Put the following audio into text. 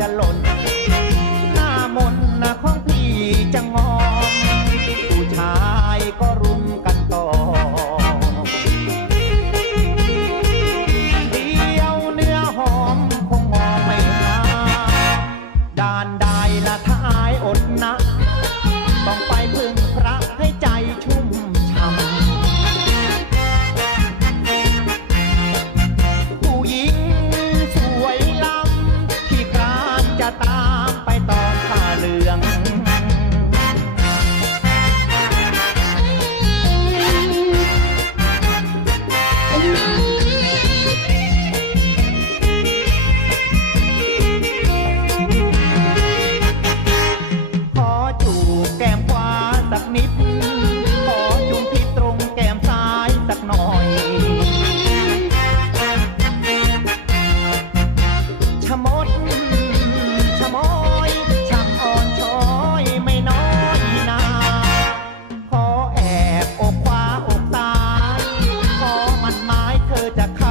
จะหล่น หน้ามนน้าของพี่จะงอมผู้ชายก็รุมกันต่อ เดียวเนื้อหอมคงงอไม่นาด่านได้ละท้ายอดนะ ต้องไปพึ่งพระให้ murder